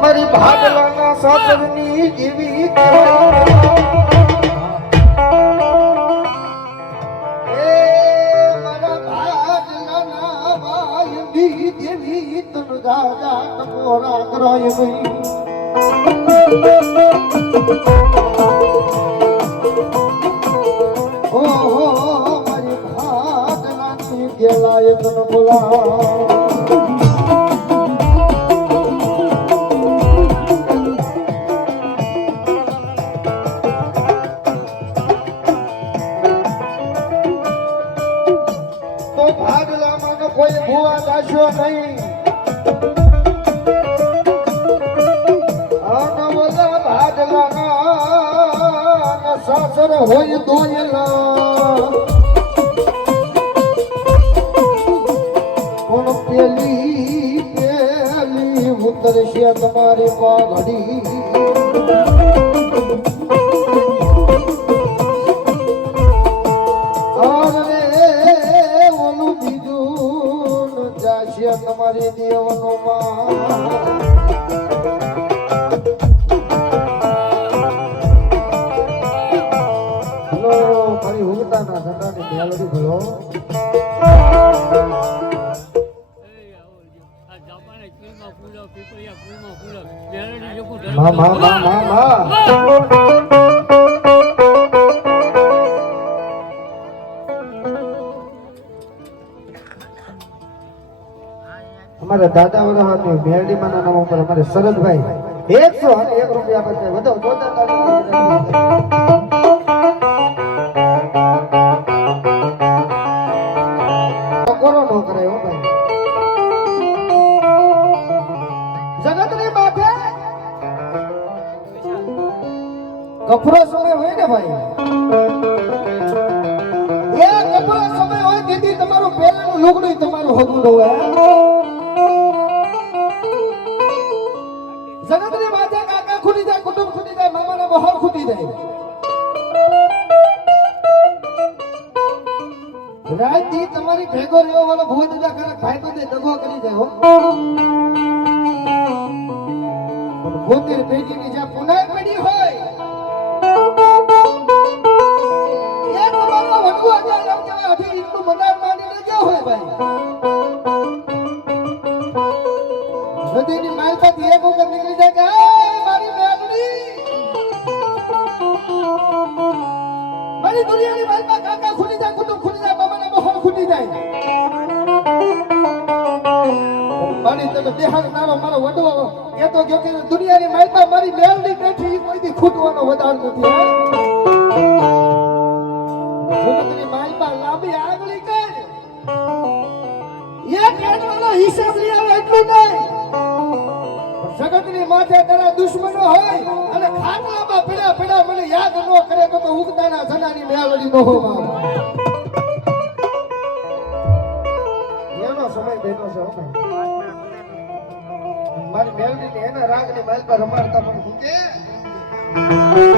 મારી ભાગલાના સાધનની જીવી દેવી તન રાજા ટકોરા કરાય ગઈ. ઓહો, મારી ભાગલાની ગેલાય તન બોલા કોઈ ભૂવા દાસ્યો નહીં. સાસર હોય દોયલા કોણ પેલી પેલી ઉતરશે તમારી પાઘડી. જાપાને ચીલમાં પૂજાઓ, પીપળિયાપુરમાં પૂજાઓ. મેલડી લોકો ધર્મ મા મા મા મા અમારા દાદા વડાની મેરડીમાંના નામ ઉપર અમારે શરદભાઈ એકસો એક રૂપિયા બચે વધો કપરો ખૂટી જાય કુટુંબ ખૂટી જાય મામાના બહાર ખૂટી જાય રાજજી તમારી ભેગો રહ્યો વાળો ભોજ દાદા ખરા ભાઈ બધે દગો કરી જાય હો પણ ભેગી ની મારી તને દેહાડ નાનો મારો વડવો એ તો કે દુનિયાની માયતા મારી મેલની બેઠી કોઈ દી ખૂટવાનો વધાર નથી જગતની માયતા લાંબી આગળી કર. એક હેડવાનો હિસાબ લઈ આવે એટલું નહીં. જગતની માથે તારા દુશ્મનો હોય અને ખાટલામાં પીડા પીડા મને યાદ ન કરે તો તો ઉગતાના જનાની મેળવડી ન હો એનો સમય ભેગો છે. મારી મેળવી ને એના રાગની માલ પર રમાડતા પણ મૂકે એ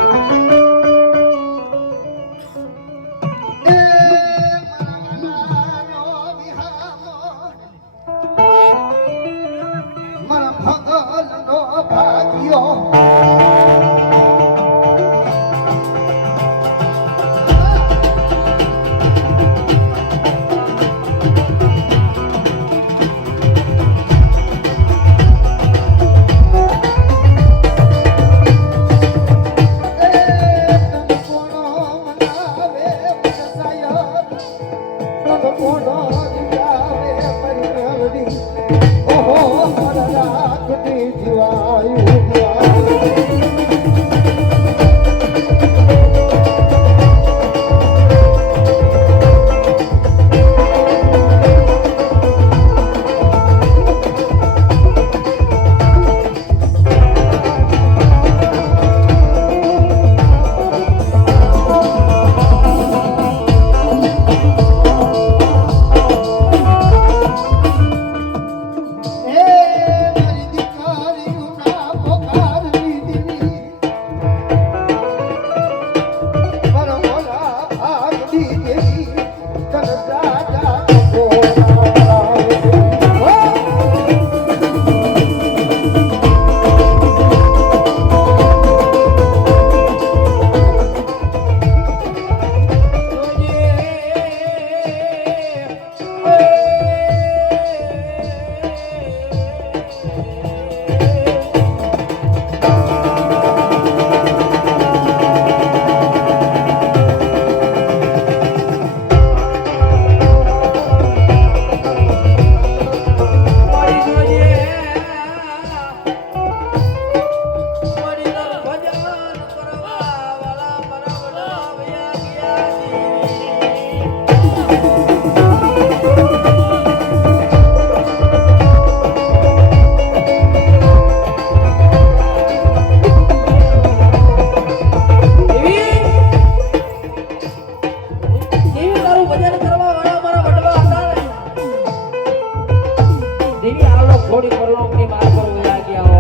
દેવી આલો થોડી પરલોકની માર પર ઉયા હો.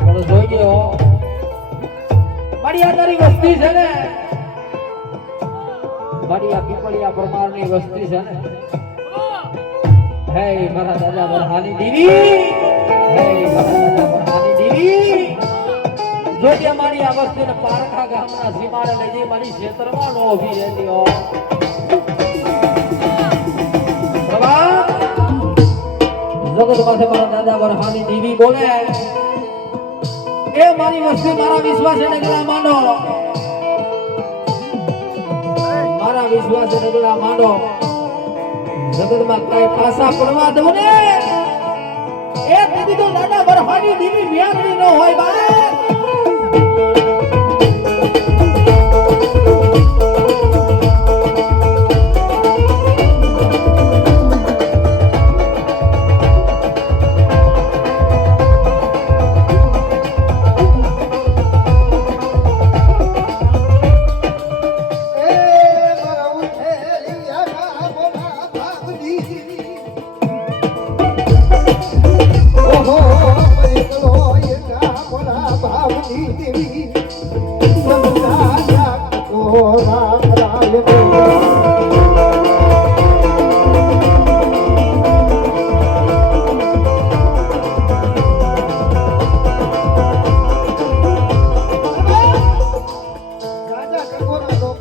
પણ જોઈ ગયો મારી તારી વસ્તી છે ને? મારી આ પીપળિયા પરમારની વસ્તી છે ને? હે મારા દાદા વરહાની દેવી! હે મારા દાદા વરહાની દેવી! જો મારી આ વસ્તીને પારખા ગામના સીમાડે લઈ જઈ મારી ક્ષેત્રમાં નો ઊભી રહેતી હો. જગત પાસે મારા દાદા વરહાની દેવી બોલે. એ મારી વસ્તી, મારા વિશ્વાસે ડગલા માંડો. મારા વિશ્વાસે ડગલા માંડો. જગતમાં કઈ પાસા પડવા દઉં ને. એ કદી તો, દાદા વરહાની દેવી વ્યાકરી ન હોય બા Cacona,